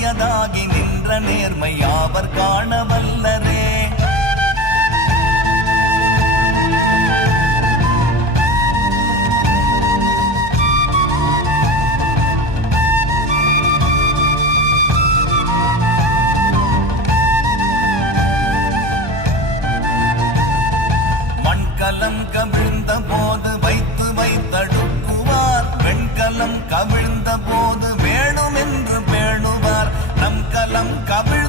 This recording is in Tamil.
அழியதாகி நின்ற நேர்மை அவர் காண வல்லரே. மண்கலம் கவிழ்ந்த போது வைத்து வைத்தடுக்குவார், வெண்கலம் கவிழ்ந்த போது வேணுமென்று பேணுவார். நம் கலம் கவிழ்